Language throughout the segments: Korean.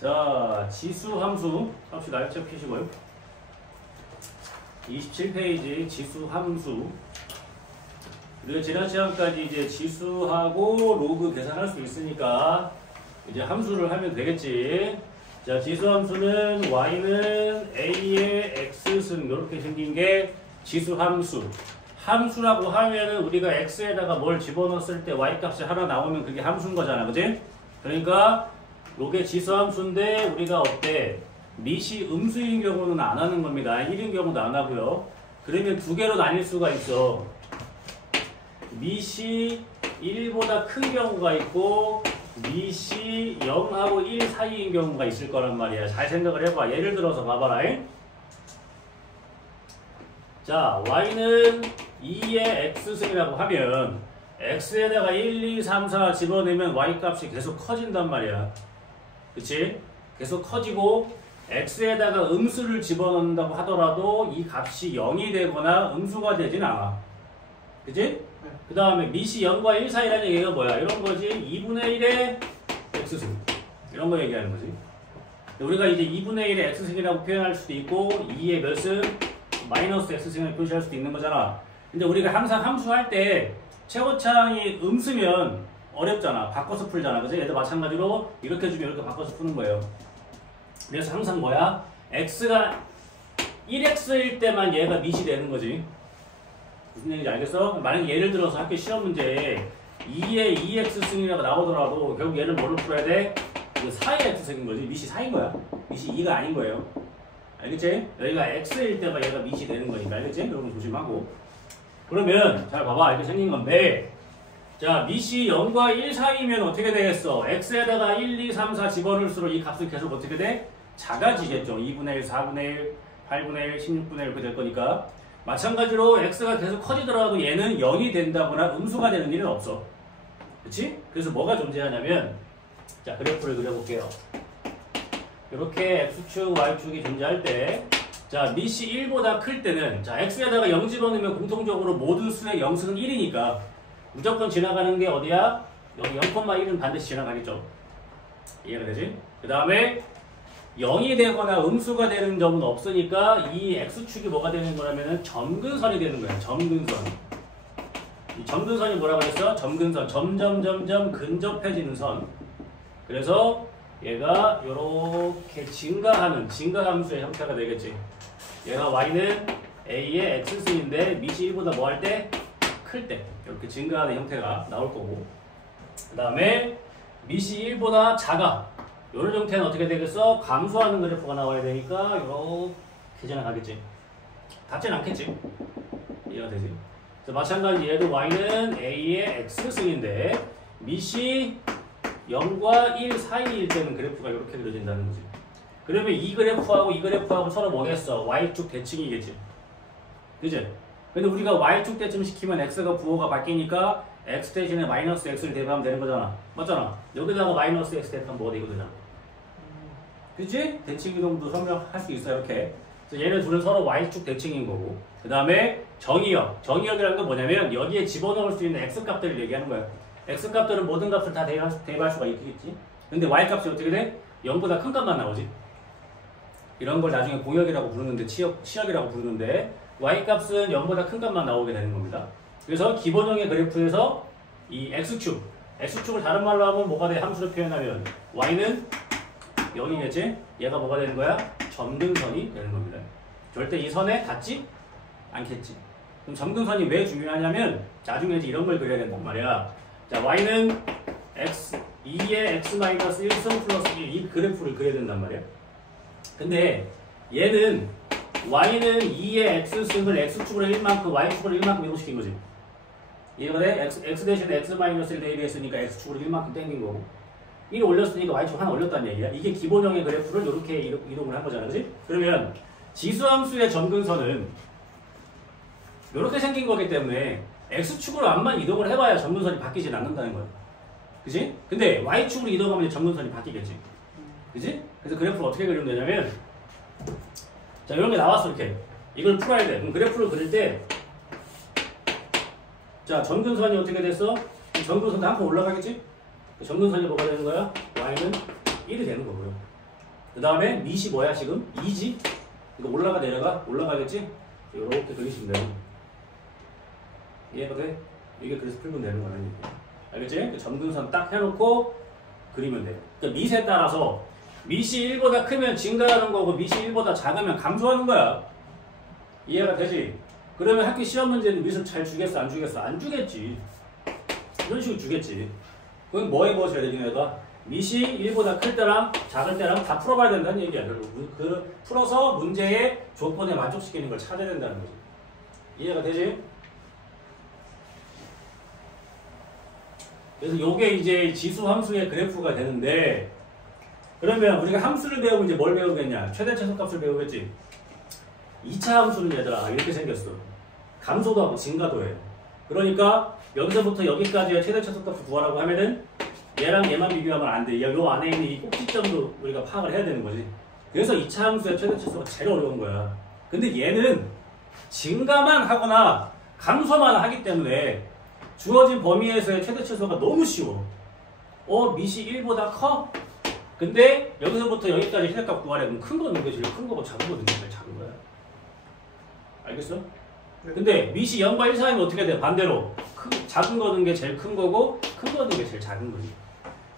자, 지수 함수 합시다. 책 펴시고요. 27페이지 지수 함수. 우리가 지난 시간까지 이제 지수하고 로그 계산할 수 있으니까 이제 함수를 하면 되겠지. 자, 지수 함수는 y는 a의 x승 이렇게 생긴 게 지수 함수. 함수라고 하면은 우리가 x에다가 뭘 집어넣었을 때 y 값이 하나 나오면 그게 함수인 거잖아, 그지? 그러니까 요게 지수 함수인데 우리가 어때? 미시 음수인 경우는 안 하는 겁니다. 1인 경우도 안 하고요. 그러면 두 개로 나뉠 수가 있어. 미시 1보다 큰 경우가 있고 미시 0하고 1 사이인 경우가 있을 거란 말이야. 잘 생각을 해봐. 예를 들어서 봐봐라. 자, y는 2의 x승이라고 하면 x에다가 1, 2, 3, 4 집어넣으면 y 값이 계속 커진단 말이야. 그치? 계속 커지고 x에다가 음수를 집어넣는다고 하더라도 이 값이 0이 되거나 음수가 되진 않아. 그치? 네. 그 다음에 미시 0과 1 사이라는 얘기가 뭐야? 이런 거지. 2분의 1의 x승. 이런 거 얘기하는 거지. 우리가 이제 2분의 1의 x승이라고 표현할 수도 있고 2의 몇 승? 마이너스 x승을 표시할 수도 있는 거잖아. 근데 우리가 항상 함수할 때 최고차항이 음수면 어렵잖아. 바꿔서 풀잖아. 그치? 얘도 마찬가지로 이렇게 주면 이렇게 바꿔서 푸는 거예요. 그래서 항상 뭐야? x가 1x일 때만 얘가 미시 되는 거지. 무슨 얘기인지 알겠어? 만약에 예를 들어서 학교 시험 문제에 2의 2x승이라고 나오더라도 결국 얘를 뭘로 풀어야 돼? 4의 x승인 거지. 미시 4인 거야. 미시 2가 아닌 거예요. 알겠지? 여기가 x일 때만 얘가 미시 되는 거니까. 알겠지? 여러분 조심하고. 그러면 잘 봐봐. 이렇게 생긴 건데 자, 미시 0과 1 사이면 어떻게 되겠어? x에다가 1, 2, 3, 4 집어넣을수록 이 값이 계속 어떻게 돼? 작아지겠죠. 2분의 1, 4분의 1, 8분의 1, 16분의 1 이렇게 될 거니까. 마찬가지로 x가 계속 커지더라도 얘는 0이 된다거나 음수가 되는 일은 없어. 그치? 그래서 뭐가 존재하냐면 자, 그래프를 그려볼게요. 이렇게 x축, y축이 존재할 때 자, 미시 1보다 클 때는 자, x에다가 0 집어넣으면 공통적으로 모든 수의 0승은 1이니까 무조건 지나가는 게 어디야? 여기 0,1은 반드시 지나가겠죠. 이해가 되지? 그 다음에 0이 되거나 음수가 되는 점은 없으니까 이 x축이 뭐가 되는 거라면 점근선이 되는 거야. 점근선. 이 점근선이 뭐라고 했어? 점근선. 점점 근접해지는 선. 그래서 얘가 이렇게 증가하는 증가함수의 형태가 되겠지. 얘가 y는 a의 x승인데 미시 1보다 뭐 할 때? 클 때. 이렇게 증가하는 형태가 나올 거고. 그 다음에 미시 1보다 작아. 이런 형태는 어떻게 되겠어? 감소하는 그래프가 나와야 되니까 이렇게 지나가겠지. 닿진 않겠지. 이해가 되지? 그래서 마찬가지 얘도 y는 a의 x승인데 미시 0과 1 사이일 때는 그래프가 이렇게 그려진다는 거지. 그러면 이 그래프하고 이 그래프하고 서로 뭐겠어? y축 대칭이겠지. 그치? 근데 우리가 y축 대칭 시키면 x가 부호가 바뀌니까 x 대신에 마이너스 x를 대입하면 되는 거잖아. 맞잖아? 여기다가 마이너스 x 대입하면 뭐가 되고 되잖아. 그치? 대칭 이동도 설명할 수 있어, 이렇게. 그래서 얘네 둘은 서로 y축 대칭인 거고. 그 다음에 정의역. 정의역이라는 건 뭐냐면 여기에 집어넣을 수 있는 x값들을 얘기하는 거야. x값들은 모든 값을 다 대입할 수가 있겠지. 근데 y값이 어떻게 돼? 0보다 큰 값만 나오지. 이런 걸 나중에 공역이라고 부르는데, 치역이라고 부르는데 y값은 0보다 큰 값만 나오게 되는 겁니다. 그래서 기본형의 그래프에서 이 x축을 다른 말로 하면 뭐가 돼? 함수로 표현하면 y는 0이겠지? 얘가 뭐가 되는 거야? 점근선이 되는 겁니다. 절대 이 선에 닿지 않겠지. 그럼 점근선이 왜 중요하냐면 나중에 이제 이런 걸 그려야 된단 말이야. 자, y는 2의 x-1승 플러스 1 이 그래프를 그려야 된단 말이야. 근데 얘는 y는 2의 x승을 x축으로 1만큼 y축으로 1만큼 이동시킨 거지. 이해가 돼? x 대신에 x-1 대입했으니까 x축으로 1만큼 땡긴 거고 1 올렸으니까 y축 하나 올렸다는 얘기야. 이게 기본형의 그래프를 이렇게 이동을 한 거잖아. 그치? 그러면 지수함수의 점근선은 이렇게 생긴 거기 때문에 x축으로 암만 이동을 해봐야 점근선이 바뀌진 않는다는 거야. 그치? 근데 y축으로 이동하면 점근선이 바뀌겠지. 그치? 그래서 그래프를 어떻게 그리면 되냐면 자, 이런 게 나왔어. 이렇게 이걸 풀어야 돼. 그럼 그래프를 그릴 때 자, 점근선이 어떻게 됐어? 점근선도 한 번 올라가겠지? 점근선이 뭐가 되는 거야? y는 1이 되는 거고요. 그 다음에 밑이 뭐야 지금? 2지? 이거 올라가 내려가? 올라가겠지? 이렇게 그리시면 돼요. 이해가 돼? 이게 그래서 풀면 되는 거야. 알겠지? 점근선 딱 해놓고 그리면 돼요. 그러니까 밑에 따라서 밑이 1보다 크면 증가하는 거고 밑이 1보다 작으면 감소하는 거야. 이해가 되지? 그러면 학교 시험 문제는 밑을 잘 주겠어? 안 주겠어? 안 주겠지. 이런 식으로 주겠지. 그건 뭐 해보셔야 돼, 니네가? 밑이 1보다 클 때랑 작을 때랑 다 풀어봐야 된다는 얘기야. 그 풀어서 문제의 조건에 만족시키는 걸 찾아야 된다는 거지. 이해가 되지? 그래서 요게 이제 지수 함수의 그래프가 되는데, 그러면 우리가 함수를 배우면 이제 뭘 배우겠냐? 최대 최소값을 배우겠지? 2차 함수는 얘들아 이렇게 생겼어. 감소도 하고 증가도 해요. 그러니까 여기서부터 여기까지의 최대 최소값을 구하라고 하면은 얘랑 얘만 비교하면 안 돼. 요 안에 있는 이 꼭지점도 우리가 파악을 해야 되는 거지. 그래서 2차 함수의 최대 최소가 제일 어려운 거야. 근데 얘는 증가만 하거나 감소만 하기 때문에 주어진 범위에서의 최대 최소가 너무 쉬워. 밑이 1보다 커? 근데 여기서부터 여기까지 최대값 구하려면 큰 거 넣는 게 제일 큰 거고 작은 거 넣는 게 제일 작은 거야. 알겠어? 근데 밑이 0과 1 사이면 어떻게 돼? 반대로 작은 거 넣는 게 제일 큰 거고 큰 거 넣는 게 제일 작은 거지.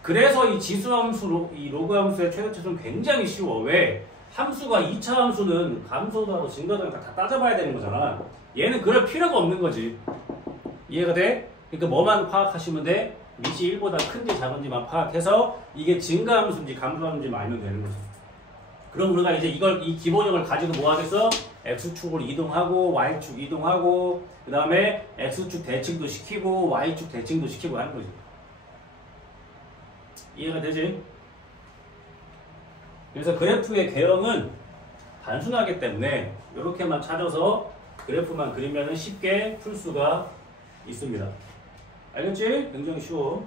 그래서 이 지수함수, 이 로그 함수의 최대 최소는 굉장히 쉬워. 왜? 함수가 2차 함수는 감소도 하고 증가도 하고 다 따져봐야 되는 거잖아. 얘는 그럴 필요가 없는 거지. 이해가 돼? 그러니까 뭐만 파악하시면 돼? 밑이 1보다 큰지 작은지만 파악해서 이게 증가함수인지 감소함수인지 알면 되는 거죠. 그럼 우리가 이제 이 기본형을 가지고 뭐 하겠어? X축을 이동하고 Y축 이동하고 그 다음에 X축 대칭도 시키고 Y축 대칭도 시키고 하는 거지. 이해가 되지? 그래서 그래프의 개형은 단순하기 때문에 이렇게만 찾아서 그래프만 그리면 쉽게 풀 수가 있습니다. 알겠지? 굉장히 쉬워.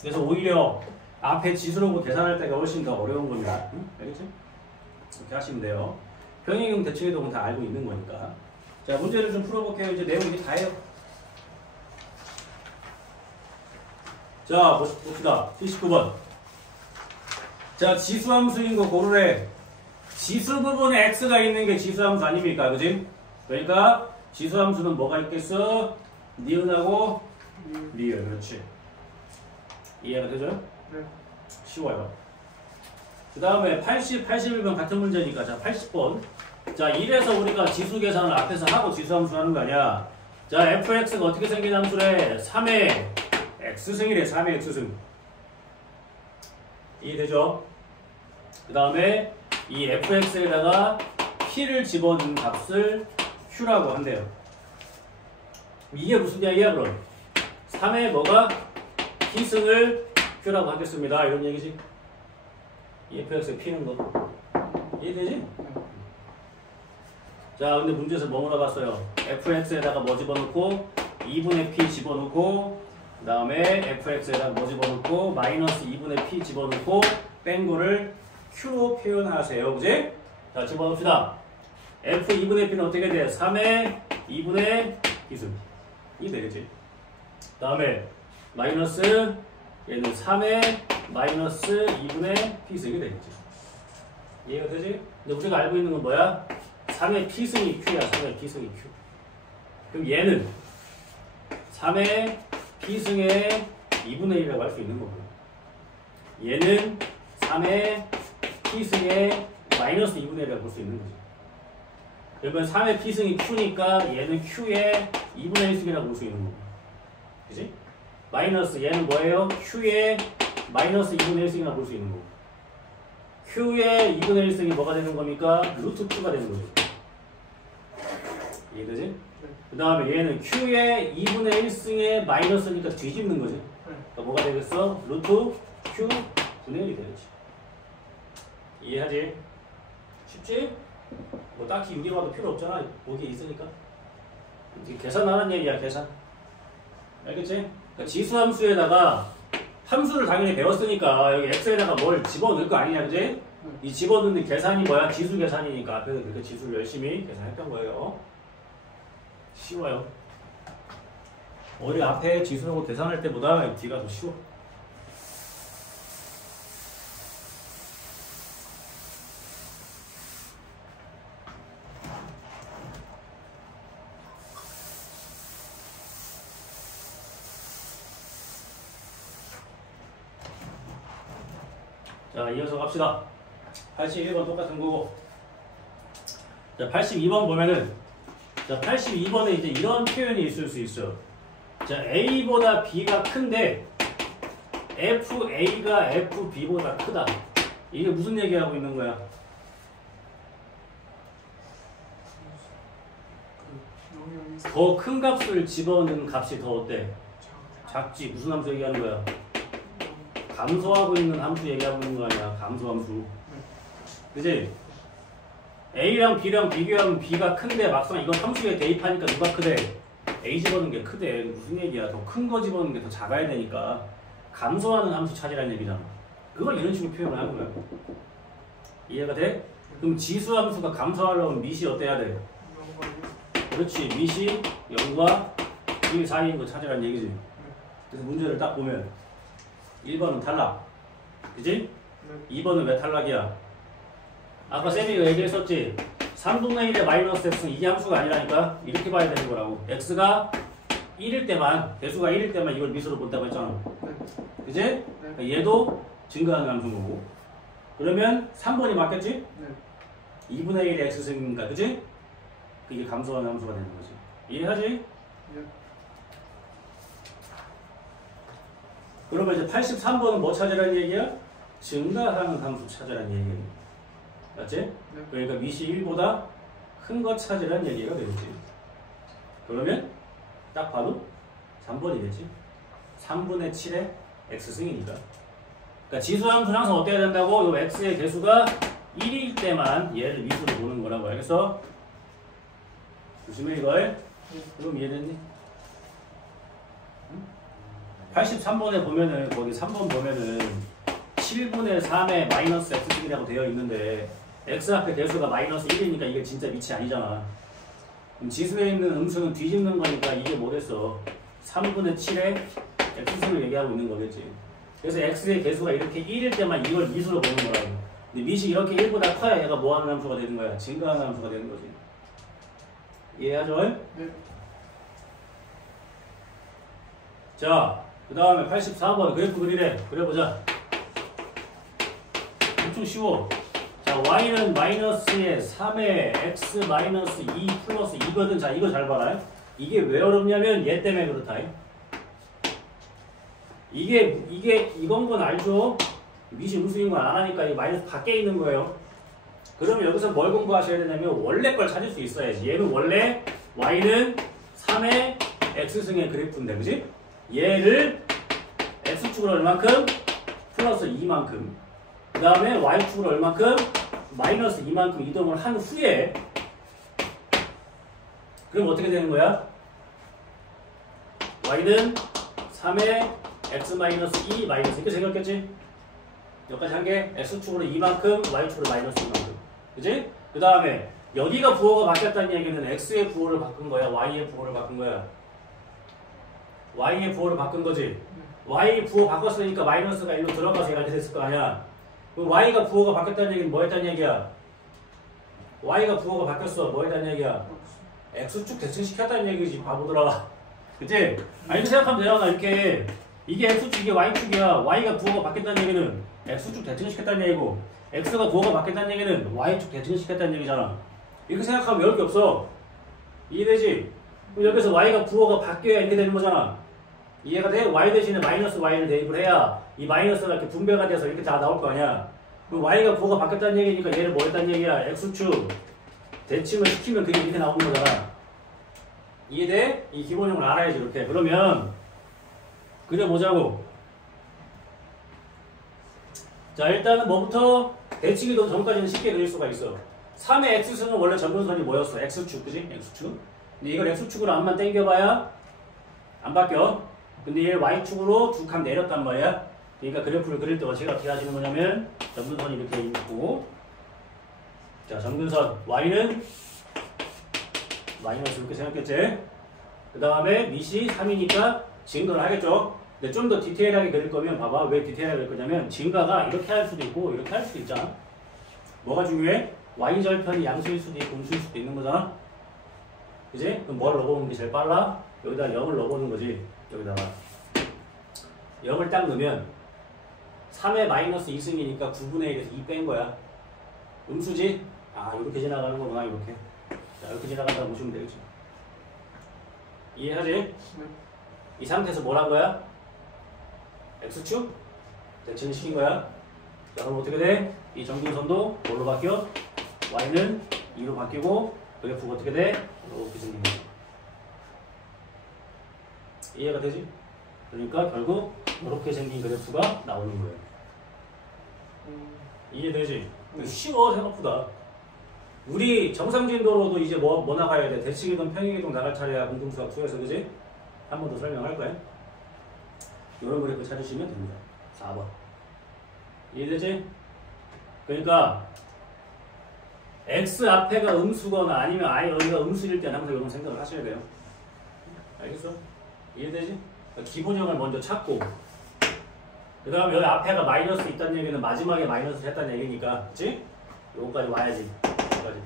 그래서 오히려 앞에 지수로고 계산할 때가 훨씬 더 어려운 겁니다. 응? 알겠지? 이렇게 하시면 돼요. 평행이동, 대칭이동은 다 알고 있는 거니까. 자, 문제를 좀 풀어볼게요. 이제 내용 이제 다 해요. 자, 봅시다. 79번. 자, 지수함수인 거 고르래. 지수 부분에 x가 있는 게 지수함수 아닙니까? 그지? 그러니까 지수함수는 뭐가 있겠어? 니은하고 리을. 그렇지. 이해가 되죠? 네. 쉬워요. 그 다음에 80, 81번 같은 문제니까 자 80번. 자 이래서 우리가 지수 계산을 앞에서 하고 지수함수 하는 거 아니야. 자 fx가 어떻게 생긴 함수래? 3의 x승이래. 3의 x승. 이해되죠? 그 다음에 이 fx에다가 p를 집어넣은 값을 q라고 한대요. 이게 무슨 이야기야 그럼? 3의 뭐가? p승을 q라고 하겠습니다. 이런 얘기지. 이 fx에 p는 거. 이해되지? 자 근데 문제에서 뭐 물어봤어요? fx에다가 뭐 집어넣고 2분의 p 집어넣고 그 다음에 fx에다가 뭐 집어넣고 마이너스 2분의 p 집어넣고 뺀 거를 q로 표현하세요. 그지? 자 집어넣읍시다. f 2분의 p는 어떻게 돼? 3의 2분의 p승. 이게 되겠지? 그 다음에 마이너스 얘는 3의 마이너스 2분의 p승이 되겠지. 이해가 되지? 근데 우리가 알고 있는 건 뭐야? 3의 p승이 q야. 3의 p승이 q. 그럼 얘는 3의 p승의 2분의 1이라고 할 수 있는 거고 얘는 3의 p승의 마이너스 2분의 1이라고 볼 수 있는 거지. 그러면 3의 p승이 q니까 얘는 q의 2분의 1승이라고 볼 수 있는 거고 그치? 마이너스 얘는 뭐예요? q의 마이너스 2분의 1승이라고 볼 수 있는 거고 q의 2분의 1승이 뭐가 되는 겁니까? 루트 q가 되는 거죠. 이해되지? 네. 그 다음에 얘는 q의 2분의 1승의 마이너스니까 뒤집는 거지. 네. 그러니까 뭐가 되겠어? 루트 q 분의 1이 되겠지. 이해하지? 쉽지? 뭐 딱히 유리화도 필요 없잖아. 거기에 있으니까. 계산하는 얘기야, 계산. 알겠지? 그러니까 지수함수에다가 함수를 당연히 배웠으니까 여기 x에다가 뭘 집어넣을 거 아니냐, 그지? 이 집어넣는 계산이 뭐야? 지수 계산이니까 앞에서 그렇게 지수를 열심히 계산했던 거예요. 쉬워요. 우리 앞에 지수하고 계산할 때보다 뒤가 더 쉬워. 자, 이어서 갑시다. 81번 똑같은 거고. 자, 82번 보면은, 자, 82번에 이제 이런 표현이 있을 수 있어. 자, A보다 B가 큰데, FA가 FB보다 크다. 이게 무슨 얘기하고 있는 거야? 더 큰 값을 집어넣는 값이 더 어때? 작지. 무슨 함수 얘기하는 거야? 감소하고 있는 함수 얘기하고 있는 거 아니야? 감소함수. 그지? A랑 B랑 비교하면 B가 큰데 막상 이건 함수에 대입하니까 누가 크대? A 집어넣는 게 크대. 무슨 얘기야? 더 큰 거 집어넣는 게 더 작아야 되니까 감소하는 함수 찾으라는 얘기잖아. 그걸 이런 식으로 표현을 하는 거야. 이해가 돼? 그럼 지수 함수가 감소하려면 밑이 어때야 돼? 그렇지. 밑이 0과 1 사이인 거 찾으라는 얘기지. 그래서 문제를 딱 보면 1번은 탈락. 그지? 2번은 왜 탈락이야? 아까 쌤이 얘기했었지. 3분의 1의 마이너스 x는 이게 함수가 아니라니까. 이렇게 봐야 되는 거라고. x가 1일 때만, 개수가 1일 때만 이걸 밑으로 본다고 했잖아. 그지? 그러니까 얘도 증가하는 함수인 거고. 그러면 3번이 맞겠지? 2분의 1의 x승이니까. 그지? 이게 감소하는 함수가 되는 거지. 이해하지? 그러면 이제 83번은 뭐 찾으라는 얘기야? 증가하는 함수 찾으라는 얘기야. 맞지? 그러니까 밑이 1보다 큰 거 찾으라는 얘기가 되겠지. 그러면 딱 봐도 3번이겠지. 3분의 7의 x승이니까. 그러니까 지수함수는 항상 어때야 된다고? 요 x의 개수가 1일 때만 얘를 밑으로 보는 거라고. 알겠어? 조심해 이걸. 그럼 이해됐니? 83번에 보면은 거기 3번 보면은 7분의 3의 마이너스 x승이라고 되어 있는데 x 앞에 개수가 마이너스 1이니까 이게 진짜 밑이 아니잖아. 그럼 지수에 있는 음수는 뒤집는 거니까 이게 뭐겠어? 3분의 7의 x승을 얘기하고 있는 거겠지. 그래서 x의 개수가 이렇게 1일 때만 이걸 밑으로 보는 거라고. 근데 밑이 이렇게 1보다 커야 얘가 뭐하는 함수가 되는 거야? 증가하는 함수가 되는 거지. 이해하죠? 네. 자, 그 다음에 84번 그래프 그리래. 그려보자. 엄청 쉬워. 자, y는 마이너스에 3에 x 마이너스 2 플러스 2거든. 자, 이거 잘 봐라. 이게 왜 어렵냐면 얘 때문에 그렇다. 이건 건 알죠? 밑이 음수인 건 안 하니까 이 마이너스 밖에 있는 거예요. 그러면 여기서 뭘 공부하셔야 되냐면 원래 걸 찾을 수 있어야지. 얘는 원래 y는 3의 x승의 그래프인데, 그지? 얘를 x축으로 얼만큼? 플러스 2만큼. 그 다음에 y축으로 얼만큼? 마이너스 2만큼 이동을 한 후에 그럼 어떻게 되는 거야? y는 3의 x 마이너스 2 마이너스 이렇게 생겼겠지? 여기까지 한 게 x축으로 2만큼 y축으로 마이너스 2만큼. 그지? 그 다음에 여기가 부호가 바뀌었다는 얘기는 x의 부호를 바꾼 거야? y의 부호를 바꾼 거야? y의 부호를 바꾼 거지? y 부호 바꿨으니까 마이너스가 일로 들어가서 얘가 됐을 거 아니야? 그럼 y가 부호가 바뀌었다는 얘기는 뭐 했다는 얘기야? y가 부호가 바뀌었어. 뭐 했다는 얘기야? x축 대칭시켰다는 얘기지, 바보들아. 그치? 아니, 생각하면 되잖아. 이렇게 이게 x축, 이게 y축이야. y가 부호가 바뀌었다는 얘기는 x축 대칭시켰다는 얘기고, x가 부호가 바뀌었다는 얘기는 y축 대칭시켰다는 얘기잖아. 이렇게 생각하면 외울 게 없어. 이해되지? 그럼 여기서 y가 부호가 바뀌어야 이렇게 되는 거잖아. 이해가 돼? y 대신에 마이너스 y를 대입을 해야 이 마이너스가 이렇게 분배가 돼서 이렇게 다 나올 거 아니야. 그럼 y가 부호가 바뀌었다는 얘기니까 얘를 뭐 했다는 얘기야? x축 대칭을 시키면 그게 이렇게 나오는 거잖아. 이해돼? 이 기본형을 알아야지. 이렇게. 그러면 그려보자고. 자, 일단은 뭐부터? 대칭이 더 전까지는 쉽게 그릴 수가 있어. 3의 x승은 원래 전분선이 뭐였어? x축, 그지? x축. 근데 이걸 x축으로 앞만 당겨봐야 안 바뀌어. 근데 얘를 y축으로 두 칸 내렸단 말이야. 그러니까 그래프를 그릴 때 어떻게 하시는 거냐면 전분선이 이렇게 있고, 자, 전분선 y는 마이너스 이렇게 생겼겠지? 그 다음에 밑이 3이니까 증가를 하겠죠? 근데 좀 더 디테일하게 그릴 거면 봐봐. 왜 디테일하게 그릴 거냐면 증가가 이렇게 할 수도 있고 이렇게 할 수도 있잖아. 뭐가 중요해? y절편이 양수일 수도 있고 음수일 수도 있는 거잖아. 그지? 그럼 뭘 넣어보는 게 제일 빨라? 여기다 0을 넣어보는 거지. 여기다가 0을 딱 넣으면 3의 마이너스 2승이니까 9분의 1에서 2 뺀 거야. 음수지? 아, 이렇게 지나가는 거구나, 이렇게. 자, 이렇게 지나간다고 보시면 되겠지. 이해하지? 네. 이 상태에서 뭘 한 거야? X축? 대칭을 시킨 거야. 자, 그럼 어떻게 돼? 이 정근선도 뭘로 바뀌어? Y는 2로 바뀌고, 그래프가 어떻게 돼? 이렇게 생긴 거야. 이해가 되지? 그러니까 결국 이렇게 생긴 그래프가 나오는 거예요. 이해되지? 쉬워 생각보다. 우리 정상진도로도 이제 뭐 나가야 돼? 대칭이동 평행이동 나갈 차례야. 공동수학 2에서 그지? 한 번 더 설명할 거야. 이런 그래프 찾으시면 됩니다. 4번. 이해되지? 그러니까 x 앞에가 음수거나 아니면 아예 여기가 음수일 때는 항상 이런 생각을 하셔야 돼요. 알겠어? 이해되지? 그러니까 기본형을 먼저 찾고 그 다음에 여기 앞에가 마이너스 있다는 얘기는 마지막에 마이너스를 했다는 얘기니까 그치? 요거까지 와야지. 여기까지.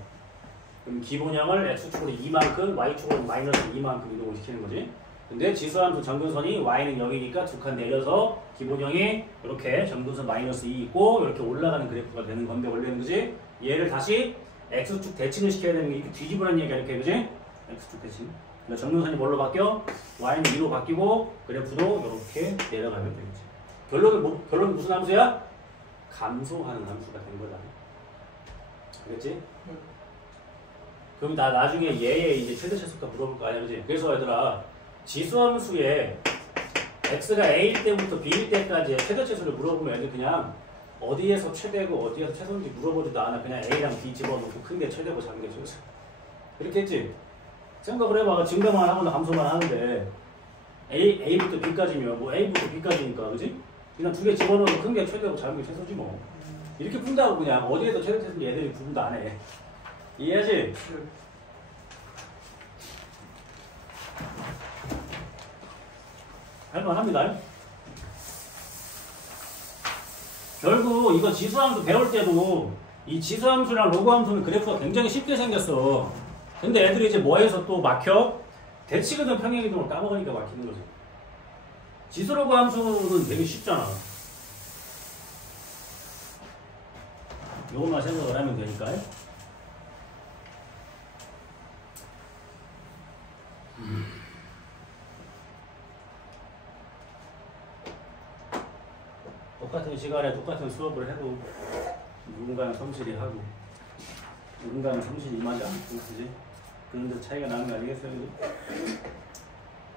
그럼 기본형을 x축으로 2만큼 y축으로 마이너스 2만큼 이동을 시키는 거지. 근데 지수함수 정근선이 y는 0이니까 두 칸 내려서 기본형이 이렇게 정근선 마이너스 2 있고 이렇게 올라가는 그래프가 되는 건데 원래는 그지? 얘를 다시 x축 대칭을 시켜야 되는 게 이렇게 뒤집으라는 얘기야 이렇게 그지? x축 대칭. 그러니까 정근선이 뭘로 바뀌어? y는 2로 바뀌고 그래프도 이렇게 내려가면 되겠지. 결론은 무슨 함수야? 감소하는 함수가 된 거다. 알겠지? 그럼 나중에 얘의 이제 최대 최소값 물어볼 거 아니야, 그지? 그래서 얘들아 지수함수에 x가 a일 때부터 b일 때까지의 최대 최소를 물어보면 애들 그냥 어디에서 최대고 어디에서 최소인지 물어보지도 않아. 그냥 a랑 b 집어넣고 큰 게 최대고 작은 게 최소. 그렇게 했지? 생각을 해봐. 증가만 하거나 감소만 하는데 a부터 b까지면 뭐 a부터 b까지니까 그지? 그냥 두 개 집어넣어서 큰 게 최대고 작은 게 최소지 뭐. 이렇게 푼다고 그냥 어디에서 최대 최소인지 애들이 구분도 안 해. 이해하지? 할만합니다. 결국 이거 지수함수 배울 때도 이 지수함수랑 로그함수는 그래프가 굉장히 쉽게 생겼어. 근데 애들이 이제 뭐해서 또 막혀? 대칭이동 평행이동을 까먹으니까 막히는 거지. 지수 로그함수는 되게 쉽잖아. 요것만 생각을 하면 되니까. 똑같은 시간에 똑같은 수업을 해도 누군가는 성실히 하고 누군가는 성실히 임하지 않고 그지? 그런 데 차이가 나는 거 아니겠어요?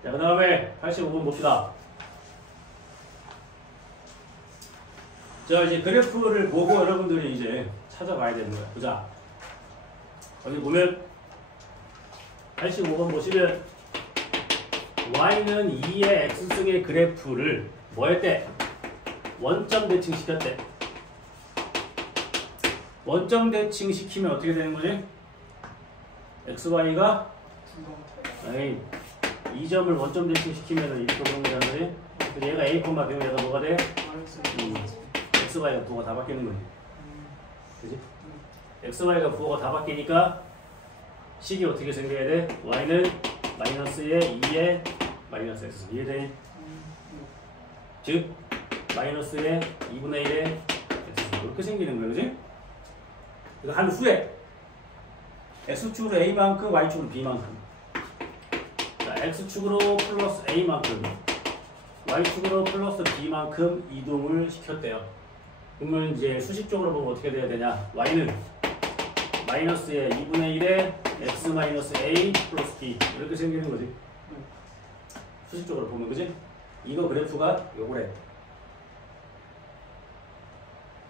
자, 그 다음에 85번 봅시다. 자, 이제 그래프를 보고 여러분들이 이제 찾아봐야 되는 거야. 보자. 여기 보면 85번 보시면 y는 2의 x승의 그래프를 뭐 했대? 원점 대칭 시켰대. 원점 대칭 시키면 어떻게 되는 거지? xy가 아니, 이 점을 원점 대칭 시키면 이렇게 오는 거잖아. 그래서 얘가 a, b면 얘가 뭐가 돼? xy가 부호가 다 바뀌는 거지. 그지? xy가 부호가 다 바뀌니까 식이 어떻게 생겨야 돼? y는 마이너스의 2의 마이너스 x. 이해되니? 즉 마이너스의 2분의 1의 x. 이렇게 생기는 거야. 그지? 그래서 한 후에 x축으로 a만큼 y축으로 b만큼. 자, x축으로 플러스 a만큼 y축으로 플러스 b만큼 이동을 시켰대요. 그러면 이제 수식적으로 보면 어떻게 돼야 되냐? y는 마이너스의 2분의 1의 x 마이너스 a 플러스 b 이렇게 생기는 거지. 수식적으로 보면 그지? 이거 그래프가 요거래.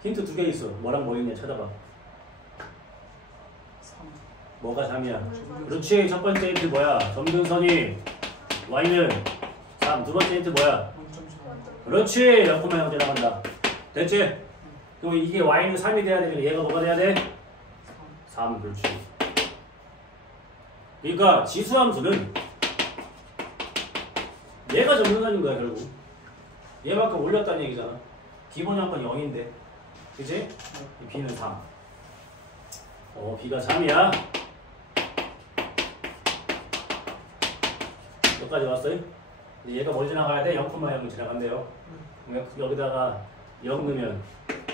힌트 2개 있어. 뭐랑 뭐 있냐 찾아봐. 3. 뭐가 3이야? 그렇지. 첫 번째 힌트 뭐야? 점근선이 y는 3. 두 번째 힌트 뭐야? 그렇지. 0,0 지나간다. 됐지? 그럼 이게 y는 3이 돼야 되면 얘가 뭐가 돼야 돼? 3. 그렇지. 그러니까 지수함수는 얘가 점근선인 거야 결국. 얘만큼 올렸다는 얘기잖아. 기본형건 0인데. 그치? b는 3. b가 3이야. 여기까지 왔어요? 얘가 뭘 지나가야 돼? 0,0을 지나간대요. 여기다가 0 넣으면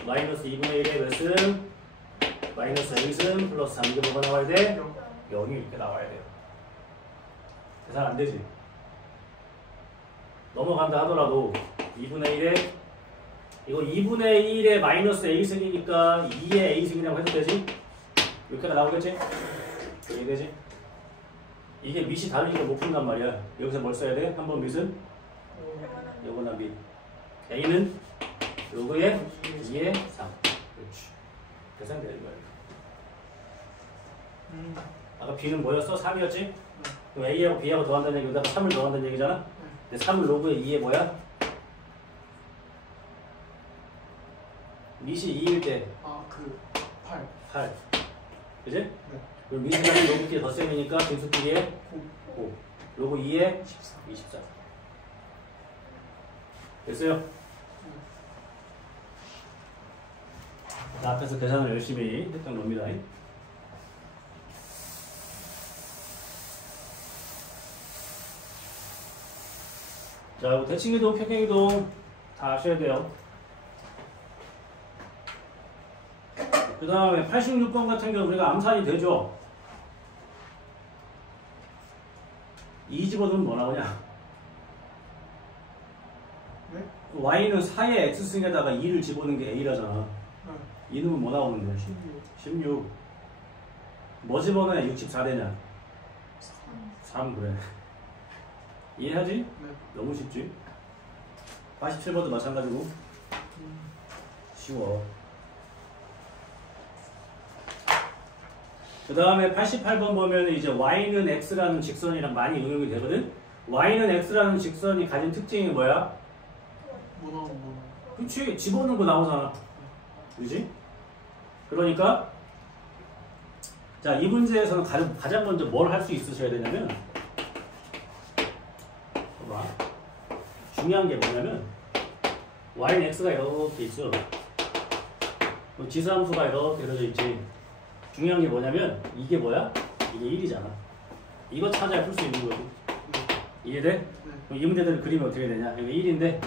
마이너스 2분의 1의 몇은 마이너스 a승 플러스 3 이게 뭐가 나와야 돼? 0이 이렇게 나와야 돼요. 계산 안 되지. 넘어간다 하더라도 2분의 1에 이거 2분의 1의 마이너스 a승이니까 2의 a승이라고 해도 되지? 이렇게가 나오겠지? 이게 되지? 이게 밑이 다르니까 못 푼단 말이야. 여기서 뭘 써야 돼? 한 번 밑은? 요거나 밑. a는 요거에 2에 3. 그렇지. 계산되는 거야. 아까 b는 뭐였어? 3이었지? 그럼 a하고 b하고 더한다는 얘기보다 3을 더한다는 얘기잖아? 근데 3을 로그에 2에 뭐야? 밑이 2일 때 아, 그 8. 8. 그지? 네. 그럼 밑이 가면 로그 끼리 덧셈이니까 빈수끼리에 9. 로그 2에 24. 됐어요? 자, 앞에서 계산을 열심히 했던 겁니다. 자, 대칭이동, 평행이동 다 아셔야 돼요. 그 다음에 86번 같은 경우 우리가 암산이 되죠? 이 집어넣으면 뭐 나오냐? 네? y는 4의 x승에다가 2를 집어넣는 게 a라잖아. 네. 2넣으면 뭐 나오는데? 16. 뭐 집어넣어야 64 되냐? 3 그래. 이해하지? 네. 너무 쉽지? 87번도 마찬가지고. 쉬워. 그 다음에 88번 보면 이제 y는 x라는 직선이랑 많이 응용이 되거든? y는 x라는 직선이 가진 특징이 뭐야? 뭐 나오는 거. 그치? 집어넣는 거 나오잖아. 그지? 그러니까 자, 이 문제에서는 가장 먼저 뭘 할 수 있으셔야 되냐면 봐봐. 중요한 게 뭐냐면 y는 x가 이렇게 있어. 지수함수가 이렇게 그려져 있지. 중요한 게 뭐냐면 이게 뭐야? 이게 1이잖아. 이거 찾아야 풀 수 있는 거고. 이해돼? 네. 그럼 이 문제들을 그리면 어떻게 되냐? 여기 1인데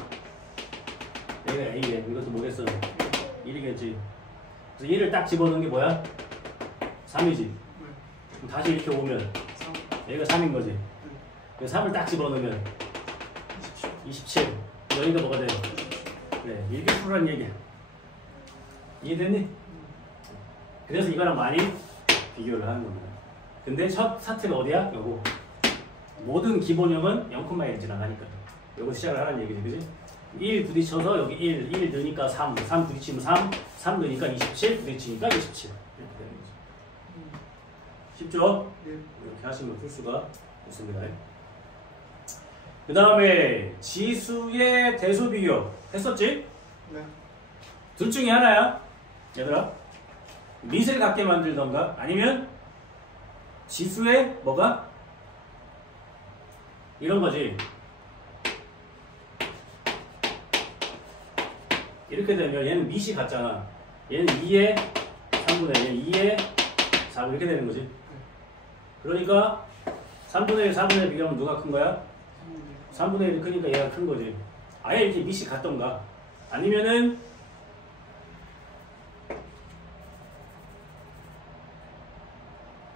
여기가 A에 이것도 뭐겠어? 1이겠지. 그래서 1을 딱 집어넣은 게 뭐야? 3이지. 네. 그럼 다시 이렇게 오면 3. 여기가 3인 거지. 네. 그래서 3을 딱 집어넣으면 27. 여기가 뭐가 돼? 그래, 이렇게 풀으라는 얘기야. 이해됐니? 그래서 이거랑 많이 비교를 하는 겁니다. 근데 첫 스타트가 어디야? 요거. 모든 기본형은 0,1 지나가니까. 요거 시작을 하라는 얘기지, 그지? 1 부딪혀서 여기 1 넣으니까 3 부딪히면 3 넣으니까 27, 부딪히니까 27. 이렇게 되는 거죠. 쉽죠? 네. 이렇게 하시면 풀 수가 있습니다. 그 다음에 지수의 대수 비교 했었지? 네. 둘 중에 하나야. 얘들아. 밑을 같게 만들던가 아니면 지수의 뭐가? 이런 거지. 이렇게 되면 얘는 밑이 같잖아. 얘는 2의 3분의 1, 얘는 2의 4 이렇게 되는 거지. 그러니까 3분의 1, 4분의 1 비교하면 누가 큰 거야? 3분의 1이 크니까 얘가 큰 거지. 아예 이렇게 밑이 같던가 아니면은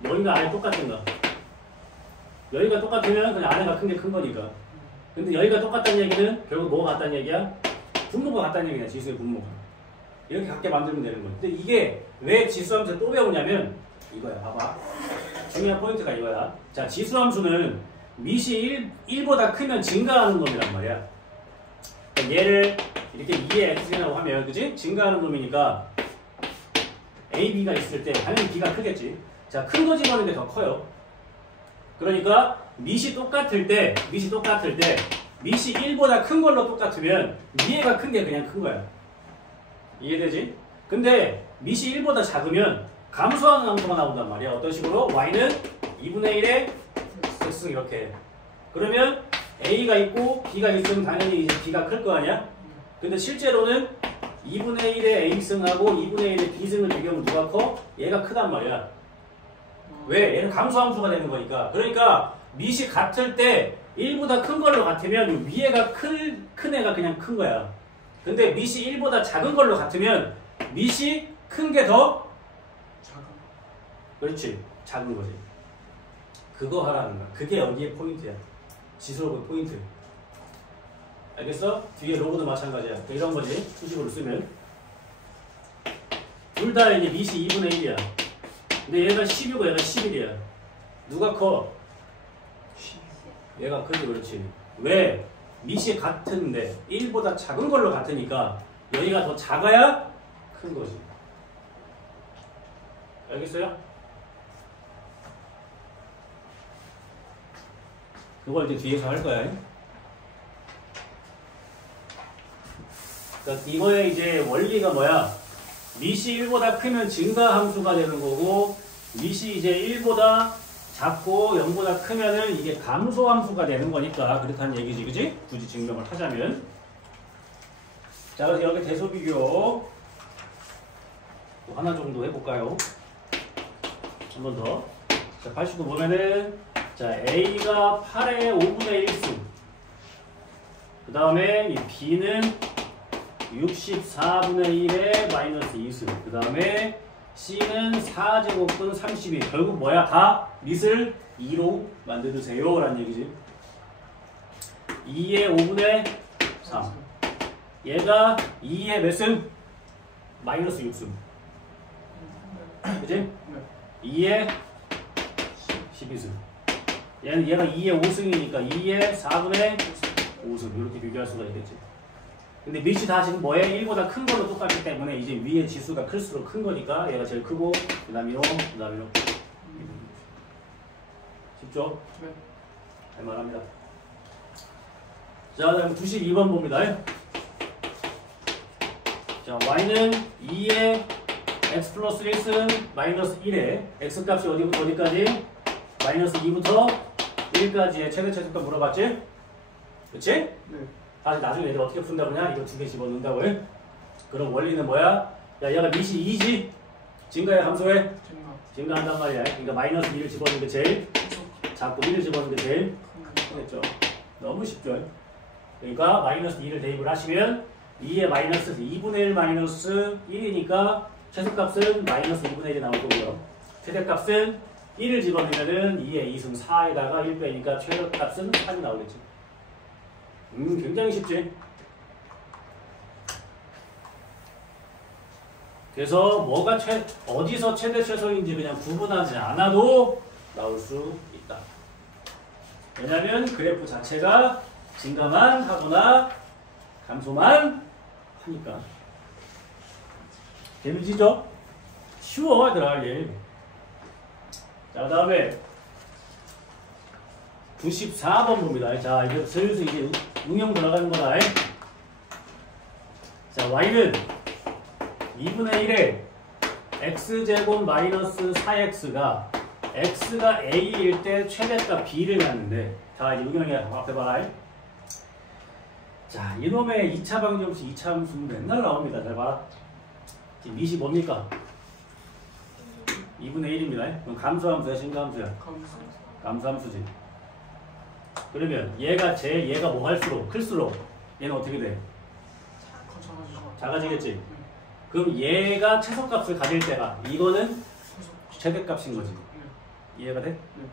여기가 아예 똑같은가. 여기가 똑같으면 그냥 안에가 큰 게 큰 거니까. 근데 여기가 똑같다는 얘기는 결국 뭐가 같다는 얘기야? 분모가 같다는 얘기야. 지수의 분모가. 이렇게 같게 만들면 되는 거야. 근데 이게 왜 지수함수 또 배우냐면 이거야. 봐봐. 중요한 포인트가 이거야. 자, 지수함수는 밑이 1보다 크면 증가하는 놈이란 말이야. 그러니까 얘를 이렇게 2의 x라고 하면 그지? 증가하는 놈이니까 a, b가 있을 때 당연히 b가 크겠지. 자, 큰 거 집어넣는 게 더 커요. 그러니까 밑이 똑같을 때 밑이 1보다 큰 걸로 똑같으면 위에가 큰 게 그냥 큰 거야. 이해되지? 근데 밑이 1보다 작으면 감소하는 함수가 나온단 말이야. 어떤 식으로? y는 2분의 1의 x승 이렇게. 그러면 a가 있고 b가 있으면 당연히 이제 b가 클 거 아니야? 근데 실제로는 2분의 1의 a승하고 2분의 1의 b승을 비교하면 누가 커? 얘가 크단 말이야. 왜? 얘는 감소함수가 되는 거니까. 그러니까 밑이 같을 때 1보다 큰 걸로 같으면 위에가 큰 애가 그냥 큰 거야. 근데 밑이 1보다 작은 걸로 같으면 밑이 큰 게 더 작은. 그렇지. 작은 거지. 그거 하라는 거야. 그게 여기에 포인트야. 지수로그 포인트. 알겠어? 뒤에 로그도 마찬가지야. 이런 거지. 수식으로 쓰면. 둘 다 이제 밑이 2분의 1이야. 근데 얘가 10이고 얘가 11이야. 누가 커? 10. 얘가 크지. 그렇지. 왜? 밑이 같은데 1보다 작은 걸로 같으니까 여기가 더 작아야 큰 거지. 알겠어요? 그걸 이제 뒤에서 할 거야. 그러니까 이거의 이제 원리가 뭐야? 밑이 1보다 크면 증가 함수가 되는 거고, 밑이 이제 1보다 작고 0보다 크면은 이게 감소 함수가 되는 거니까 그렇다는 얘기지, 그지? 굳이 증명을 하자면. 자, 그래서 여기 대소 비교 또 하나 정도 해볼까요? 한 번 더. 자, 89 보면은 자, A가 8의 5분의 1수. 그 다음에 이 B는 64분의 1의 마이너스 2수. 그 다음에 C는 4제곱분 32. 결국 뭐야? 다 밑을 2로 만들어주세요. 라는 얘기지. 2의 5분의 3. 얘가 2의 몇 승? 마이너스 6승. 그치? 네. 2의 12승. 얘가 2의 5승이니까 2의 4분의 5승. 이렇게 비교할 수가 있겠지. 근데 밑이 다 지금 뭐에 1보다 큰 걸로 똑같기 때문에 이제 위에 지수가 클수록 큰 거니까 얘가 제일 크고 그 다음에 요, 그 다음에 요. 쉽죠? 네. 할만합니다. 자, 다음 92번 봅니다. 자, y는 2의 x 플러스 1승 마이너스 1에 x 값이 어디부터 어디까지? 마이너스 2부터 1까지의 최대 최소값 물어봤지? 그치? 네. 다시 나중에 얘들 어떻게 푼다고 하냐? 이거 두 개 집어넣는다고 해? 그럼 원리는 뭐야? 야, 얘가 밑이 2지? 증가해, 감소해? 증가. 증가한단 말이야. 그러니까 마이너스 2를 집어넣는 게 제일 작고 1을 집어넣는 게 제일 크겠죠. 너무 쉽죠? 그러니까 마이너스 2를 대입을 하시면 2의 마이너스 2분의 1 마이너스 1이니까 최소값은 마이너스 2분의 1이 나올 거고요. 최대값은 1을 집어넣으면은 2의 2승 4에다가 1 빼니까 최대값은 3이 나오겠지. 굉장히 쉽지. 그래서 뭐가 어디서 최대 최소인지 그냥 구분하지 않아도 나올 수 있다. 왜냐면 그래프 자체가 증가만 하거나 감소만 하니까. 재밌지죠? 쉬워, 얘들아, 할 일. 자, 그 다음에 94번 봅니다. 자, 이제 슬슬 이제 응용 들어가는 거다. 자, y는 2분의 1에 x제곱 마이너스 4x가 x가 a일 때 최대값 b를 갖는데, 자, 이제 응용해 앞에 봐라. 자, 이놈의 2차 방정식 2차 함수는 맨날 나옵니다. 잘 봐라. 지금 밑이 뭡니까? 2분의 1입니다. 그럼 감소함수야, 증가함수야? 감수. 감소함수지. 그러면 얘가 뭐 할수록 클수록 얘는 어떻게 돼? 작아지죠. 작아지겠지. 네. 그럼 얘가 최소값을 가질 때가 이거는 최대값인 거지. 네. 이해가 돼? 네.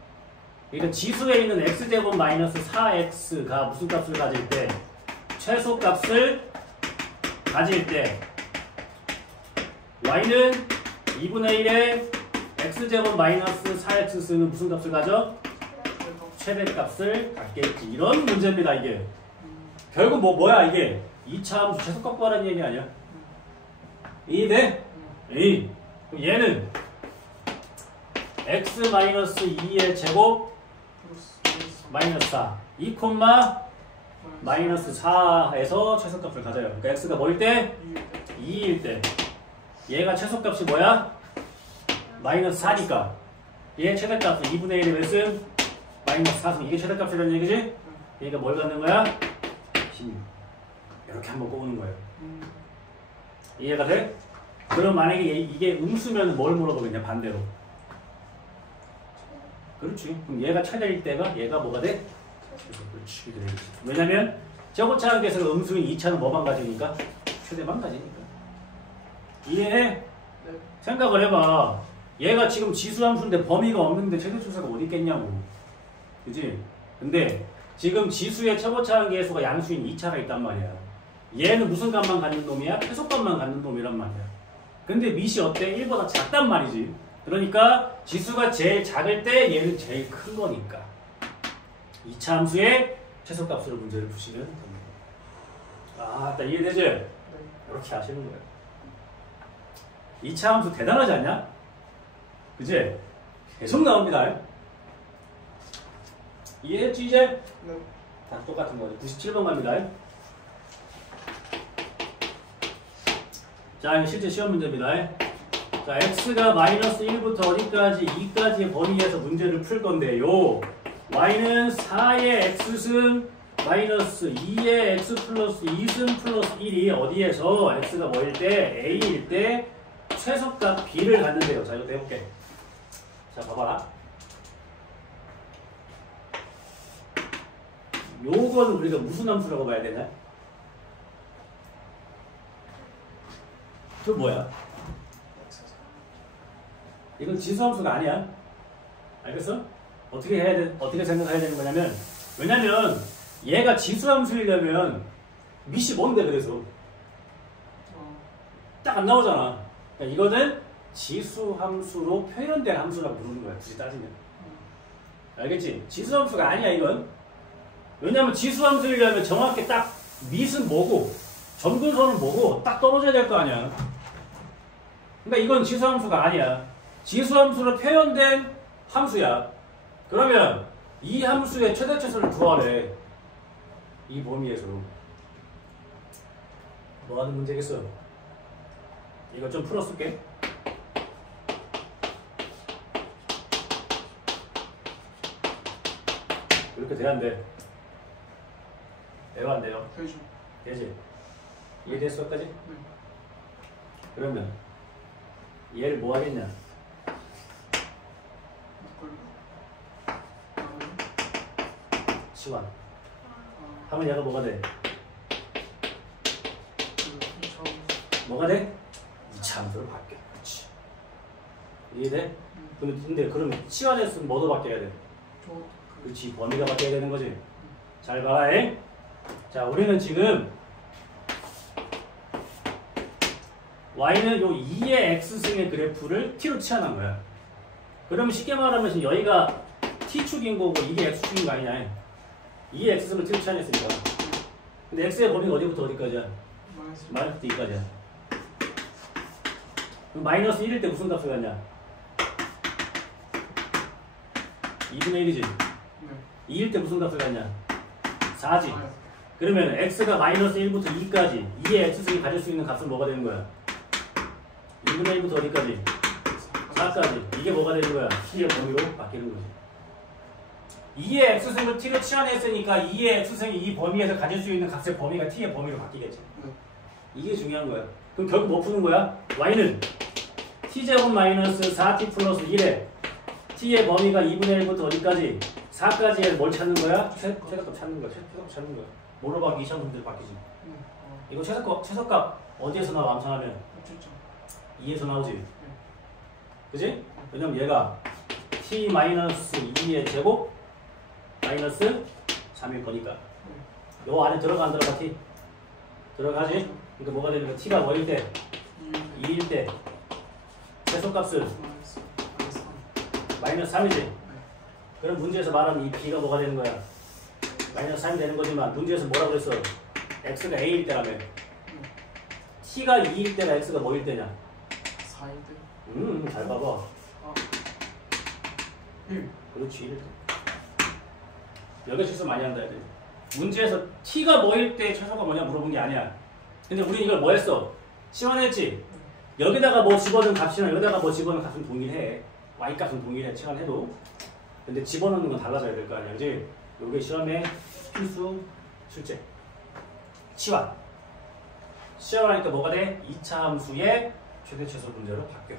그러니까 지수에 있는 x제곱 마이너스 4x가 무슨 값을 가질 때? 최소값을 가질 때 y는 2분의 1에 x제곱 마이너스 4x는 무슨 값을 가져? 최대값을 갖겠지. 이런 문제입니다, 이게. 결국 뭐야, 이게? 2차 함수 최소값 구하라는 얘기 아니야? 이해돼? 이. 그럼 얘는 x 마이너스 2의 제곱 마이너스 4. 2 마이너스 4에서 최소값을 가져요. 그러니까 x가 뭐일 때? 2일 때. 얘가 최소값이 뭐야? 마이너스 4니까. 얘 최대값은 2분의 1의 몇은? 마이너스 4승. 이게 최대값이라는 얘기지? 그러니까 뭘 갖는 거야? 16. 이렇게 한번 꼽는 거예요. 이해가 돼? 그럼 만약에 이게 음수면 뭘 물어보겠냐? 반대로. 그렇지. 그럼 얘가 최대일 때가 얘가 뭐가 돼? 그렇지. 왜냐면 제곱차항계에서 음수인 2차는 뭐만 가지니까? 최대만 가지니까. 이해해? 네. 생각을 해봐. 얘가 지금 지수함수인데 범위가 없는데 최대초수가 어디 있겠냐고. 그지? 근데 지금 지수의 최고차항 계수가 양수인 2차가 있단 말이야. 얘는 무슨 값만 갖는 놈이야? 최소값만 갖는 놈이란 말이야. 근데 밑이 어때? 1보다 작단 말이지. 그러니까 지수가 제일 작을 때 얘는 제일 큰 거니까 2차 함수의 최소값으로 문제를 푸시면 됩니다. 아, 딱 이해되지? 네. 이렇게 하시는 거예요. 2차 함수 대단하지 않냐? 그지? 계속 나옵니다. 이해했지 이제? 네. 다 똑같은 거지. 97번 갑니다. 자, 이거 실제 시험 문제입니다. 자, x가 마이너스 1부터 어디까지 2까지의 범위에서 문제를 풀 건데요. y는 4의 x승 마이너스 2의 x 플러스 2승 플러스 1이 어디에서 x가 뭐일 때 a일 때 최소값 b를 갖는데요. 자, 이거 내볼게. 자, 봐봐라. 요건 우리가 무슨 함수라고 봐야 되나? 저 뭐야? 이건 지수함수가 아니야. 알겠어? 어떻게 해야 돼? 어떻게 생각해야 되는 거냐면, 왜냐면 얘가 지수함수이려면 밑이 뭔데 그래서 딱 안 나오잖아. 그러니까 이거는 지수함수로 표현된 함수라고 부르는 거야. 굳이 따지면. 알겠지? 지수함수가 아니야 이건. 왜냐면 지수함수이려면 정확히 딱 밑은 뭐고 점근선은 뭐고 딱 떨어져야 될 거 아니야. 그러니까 이건 지수함수가 아니야. 지수함수로 표현된 함수야. 그러면 이 함수의 최대 최소를 구하래. 이 범위에서. 뭐 하는 문제겠어? 이거 좀 풀어쓸게. 이렇게 돼야 안 돼. 돼요 안 돼요? 되죠. 되지? 이해됐어 까지? 네. 그러면 얘를 뭐 하겠냐? 치환. 하면 얘가 뭐가 돼? 뭐가 돼? 2차 함수로 바뀌어. 그렇지. 이해돼? 근데 그럼 치환했으면 뭐도 바뀌어야 돼? 그렇지. 범위가 바뀌어야 되는 거지. 잘 봐라. 잉? 자, 우리는 지금 y는 요 2의 x승의 그래프를 t로 치환한 거야. 그러면 쉽게 말하면 지금 여기가 t축인 거고 이게 x축인 거 아니냐. 2의 x승을 t로 치환했으니까. 근데 x의 범위가 어디부터 어디까지야? 마이너스 2까지야. 그럼 마이너스 1일 때 무슨 값을 갖냐? 2분의 1이지. 2일 때 무슨 값을 갖냐? 4지. 그러면 x가 마이너스 1부터 2까지 2의 x승이 가질 수 있는 값은 뭐가 되는 거야? 2분의 1부터 어디까지? 4까지. 이게 뭐가 되는 거야? t의 범위로 바뀌는 거지. 2의 x승을 t로 치환했으니까 2의 x승이 이 범위에서 가질 수 있는 값의 범위가 t의 범위로 바뀌겠지. 이게 중요한 거야. 그럼 결국 뭐 푸는 거야? y는 t제곱 마이너스 4t 플러스 1에 t의 범위가 2분의 1부터 어디까지? 4까지에 뭘 찾는 거야? 최소값 찾는 거야. 최소값 찾는 거야. 뭐로 바뀌기? 시험 문제로 바뀌지. 이거 최소값 어디에서 나와? 암산하면 2에서 나오지. 그지? 왜냐면 얘가 t 마이너스 2의 제곱 마이너스 3일 거니까. 요 안에 들어가 안 들어가 t? 들어가지? 그러니까 뭐가 되는 거야? t가 뭐일 때? 2일 때 최소값은 마이너스 3이지. 그럼 문제에서 말하는 이 b가 뭐가 되는 거야? 마이너스 3이 되는 거지만 문제에서 뭐라고 그랬어? x가 a일 때라며. t가 2일 때가 x가 뭐일 때냐? 4일 때. 잘 봐봐. 1. 그렇지. 1일 때. 여기 실수 많이 한다 애들. 문제에서 t가 뭐일 때 최소가 뭐냐 물어본 게 아니야. 근데 우리 이걸 뭐 했어? 치환했지? 여기다가 뭐 집어넣은 값이나 여기다가 뭐 집어넣은 값은 동일해. y값은 동일해. 치환해도. 근데 집어넣는 건 달라져야 될 거 아니야. 그지? 요게 시험의 필수 출제. 치환. 치환하니까 뭐가 돼? 2차 함수의 최대 최소 문제로 바뀌어.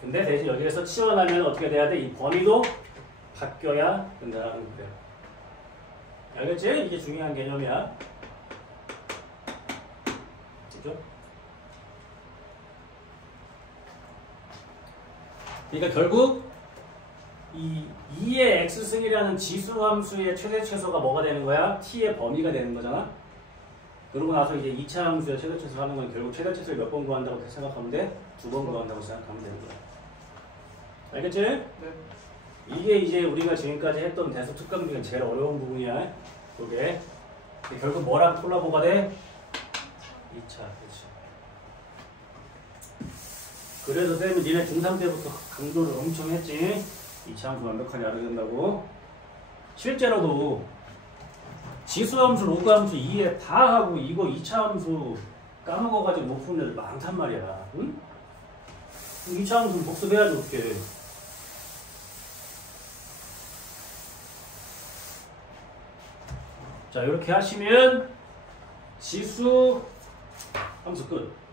근데 대신 여기에서 치환하면 어떻게 돼야 돼? 이 범위도 바뀌어야 된다는 거예요. 알겠지? 이게 중요한 개념이야. 그죠? 그러니까 결국 이 2의 x승이라는 지수 함수의 최대 최소가 뭐가 되는 거야? t의 범위가 되는 거잖아. 그러고 나서 이제 2차 함수의 최대 최소 하는 건 결국 최대 최소를 몇 번 구한다고 생각하면 돼? 2번 구한다고 생각하면 되는 거야. 알겠지? 네. 이게 이제 우리가 지금까지 했던 대수 특강 중에 제일 어려운 부분이야. 이게 결국 뭐랑 콜라보가 돼? 2차. 그렇지. 그래서 쌤은 니네 중3 때부터 강조를 엄청 했지. 2차 함수 완벽하게 알아야 된다고. 실제로도 지수함수, 로그함수 2에 다 하고 이거 2차 함수 까먹어가지고 못 푸는 애들 많단 말이야. 응? 2차 함수는 복습해야지 어떡해. 자, 이렇게 하시면 지수 함수 끝.